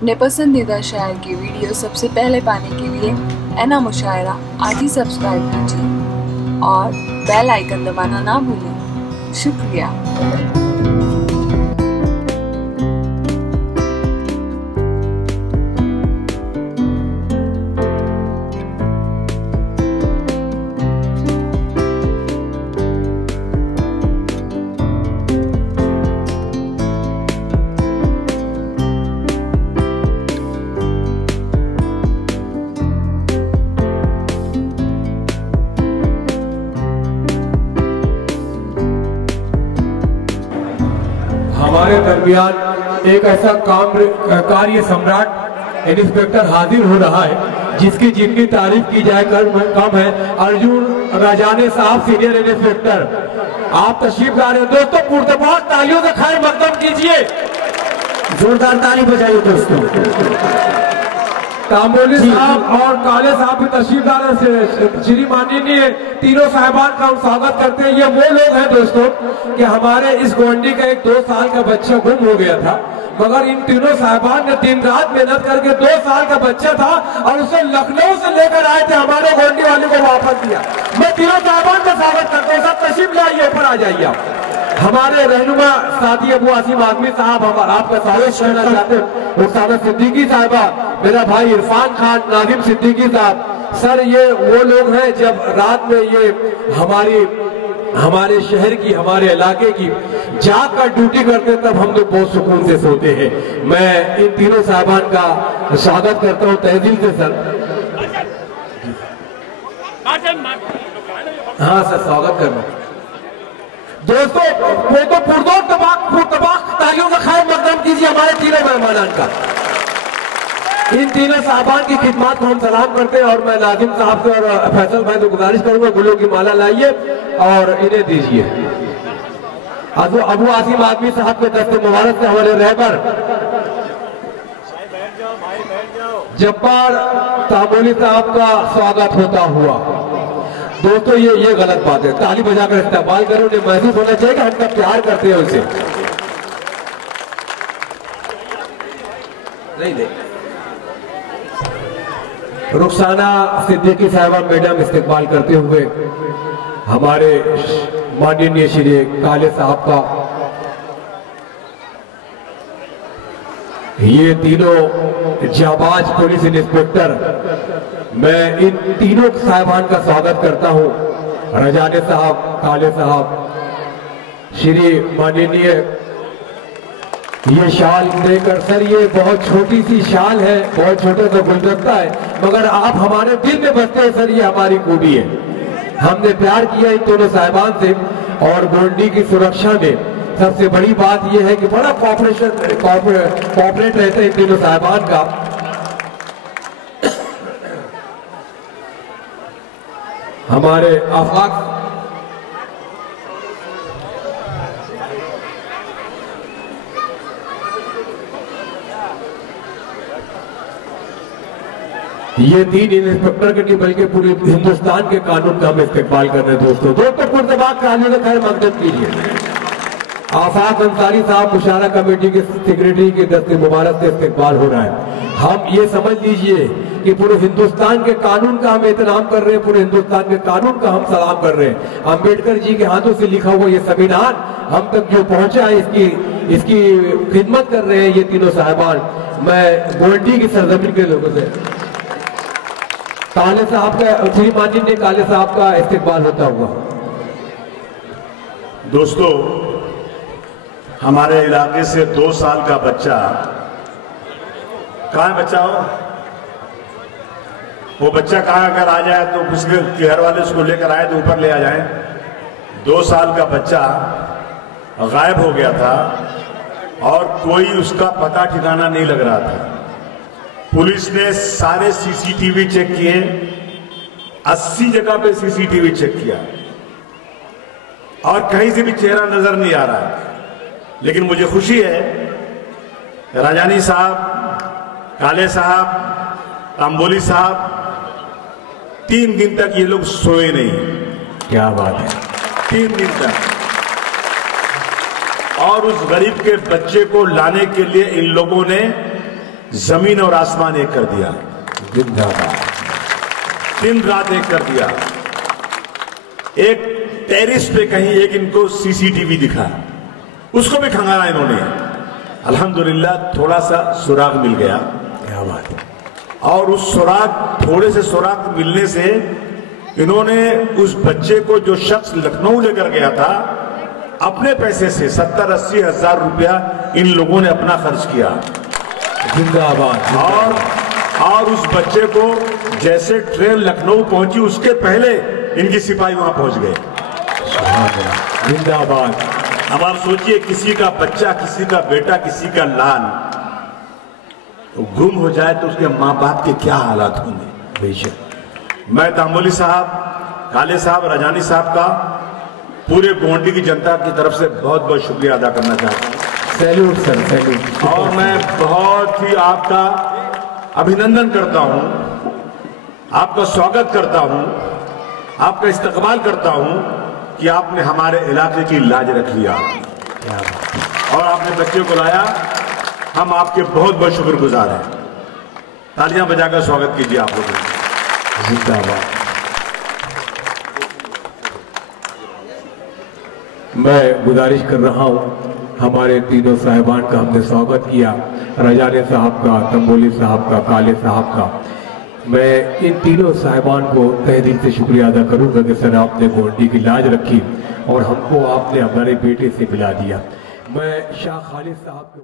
अपने पसंदीदा शायर की वीडियो सबसे पहले पाने के लिए एना मुशायरा आज ही सब्सक्राइब कीजिए और बेल आइकन दबाना ना भूलें। शुक्रिया। हमारे दरमियान एक ऐसा कार्य सम्राट इंस्पेक्टर हाजिर हो रहा है जिसकी जितनी तारीफ की जाए कम है। अर्जुन राजाने साहब सीनियर इंस्पेक्टर, आप तशरीफ ला रहे हैं। दोस्तों पुरतबाक तालियों से खैर मकदम कीजिए, जोरदार ताली बजाइए दोस्तों। तांबोली साहब और काले साहब भी तशरीफदार से श्री माननीय तीनों साहिबान का हम स्वागत करते हैं। ये वो लोग हैं दोस्तों कि हमारे इस गोंडी का एक 2 साल का बच्चा गुम हो गया था, मगर इन तीनों साहिबान ने दिन रात मेहनत करके 2 साल का बच्चा था और उसे लखनऊ से लेकर आए थे, हमारे गोंडी वाले को वापस दिया। मैं तीनों साहिबान का स्वागत करता हूँ। सब तशरीफ लाइए, ऊपर आ जाइए आप। हमारे रहनुमा साथी अबू आसिम आदमी साहब आपका स्वागत करना चाहते हैं। रुखसाना सिद्दीकी साहिबा, मेरा भाई इरफान खान, नाजिम सिद्दीकी साहब। सर ये वो लोग हैं जब रात में ये हमारे शहर की, हमारे इलाके की जाग कर ड्यूटी करते तब हम लोग बहुत सुकून से सोते हैं। मैं इन तीनों साहिबान का स्वागत करता हूँ तहजील से। सर हाँ सर, स्वागत करना दोस्तों। वो तो पुरतबाक तालियों का खैर मकदम कीजिए हमारे तीनों मेहमानान का। इन तीनों साहबान की खिदमत को हम सलाम करते हैं और मैं नाजिम साहब से और फैसल भाई से गुजारिश करूंगा गुलों की माला लाइए और इन्हें दीजिए। अबू आसिम आदमी साहब के दस्ते मुबारक से हमारे रहबर जब्बार तांबोली साहब का स्वागत होता हुआ। दोस्तों ये गलत बात है, ताली बजाकर इस्तेमाल करो, उन्हें महसूस होना चाहिए कि हम तब प्यार करते हैं उसे। नहीं रुखसाना सिद्दीकी साहिबा मैडम इस्तेमाल करते हुए हमारे माननीय श्री काले साहब का ये तीनों जाबाज पुलिस इंस्पेक्टर, मैं इन तीनों साहिबान का स्वागत करता हूं। रजाने साहब, काले साहब, श्री माननीय ये शाल देकर। सर ये बहुत छोटी सी शाल है, बहुत छोटा सा गुलदस्ता है, मगर आप हमारे दिल में बसते हैं सर, ये हमारी खूबी है। हमने प्यार किया इन दोनों साहिबान से और गोंडी की सुरक्षा में सबसे बड़ी बात यह है कि बड़ा कॉपरेट रहता है इन तीनों साहिबान का। हमारे आफाक ये 3 इंस्पेक्टर के नहीं बल्कि पूरे हिंदुस्तान के कानून का हम इस्तेमाल कर रहे हैं दोस्तों। पुरतबाक कानून का खैर मकदम कीजिए। आफाक अंसारी साहब मुशारा कमेटी के सेक्रेटरी के दस्ते मुबारक से इस्तेमाल हो रहा है। हम ये समझ लीजिए कि पूरे हिंदुस्तान के कानून का हम एहतराम कर रहे हैं, पूरे हिंदुस्तान के कानून का हम सलाम कर रहे हैं। अम्बेडकर जी के हाथों से लिखा हुआ ये संविधान हम तक जो पहुंचा है इसकी खिदमत कर रहे हैं ये तीनों साहिबान। मैं गोंडी की सरजमीन के लोगों से काले साहब का, श्री माननीय काले साहब का इस्तेमाल होता हुआ। दोस्तों हमारे इलाके से 2 साल का बच्चा, कहाँ बच्चा हो वो बच्चा कहाँ अगर आ जाए तो उसके घर वाले उसको लेकर आए तो ऊपर ले आ जाए। 2 साल का बच्चा गायब हो गया था और कोई उसका पता ठिकाना नहीं लग रहा था। पुलिस ने सारे सीसीटीवी चेक किए, 80 जगह पे सीसीटीवी चेक किया और कहीं से भी चेहरा नजर नहीं आ रहा। लेकिन मुझे खुशी है राजानी साहब, काले साहब, तांबोली साहब 3 दिन तक ये लोग सोए नहीं। क्या बात है, 3 दिन तक। और उस गरीब के बच्चे को लाने के लिए इन लोगों ने जमीन और आसमान एक कर दिया, जिंदाबाद। दिन रात एक कर दिया। एक टेरिस पे कहीं एक इनको सीसीटीवी दिखा, उसको भी खंगाला इन्होंने। अल्हम्दुलिल्लाह थोड़ा सा सुराग मिल गया। क्या बात है। और उस सुराग, थोड़े से सुराग मिलने से इन्होंने उस बच्चे को, जो शख्स लखनऊ लेकर गया था, अपने पैसे से 70-80 हजार रुपया इन लोगों ने अपना खर्च किया। जिंदाबाद। और उस बच्चे को जैसे ट्रेन लखनऊ पहुंची उसके पहले इनकी सिपाही वहां पहुंच गए। जिंदाबाद। अब आप सोचिए, किसी का बच्चा, किसी का बेटा, किसी का लाल तो गुम हो जाए तो उसके माँ बाप के क्या हालात होंगे। बेशक। मैं तांबोली साहब, काले साहब, रजानी साहब का पूरे गोंडी की जनता की तरफ से बहुत बहुत शुक्रिया अदा करना चाहता हूँ। Salute sir, salute. और मैं बहुत ही आपका अभिनंदन करता हूं, आपका स्वागत करता हूं, आपका इस्तकबाल करता हूं कि आपने हमारे इलाके की लाज रख लिया और आपने बच्चे को लाया। हम आपके बहुत बहुत शुक्रगुजार हैं। तालियां बजाकर स्वागत कीजिए आप लोगों। जिंदाबाद। मैं गुजारिश कर रहा हूं, हमारे तीनों साहिबान का हमने स्वागत किया, रजाने साहब का, तंबोली साहब का, काले साहब का। मैं इन तीनों साहिबान को तहे दिल से शुक्रिया अदा करूंगा कि सर आपने गोंडी की लाज रखी और हमको आपने हमारे बेटे से मिला दिया। मैं शाह खालिद साहब को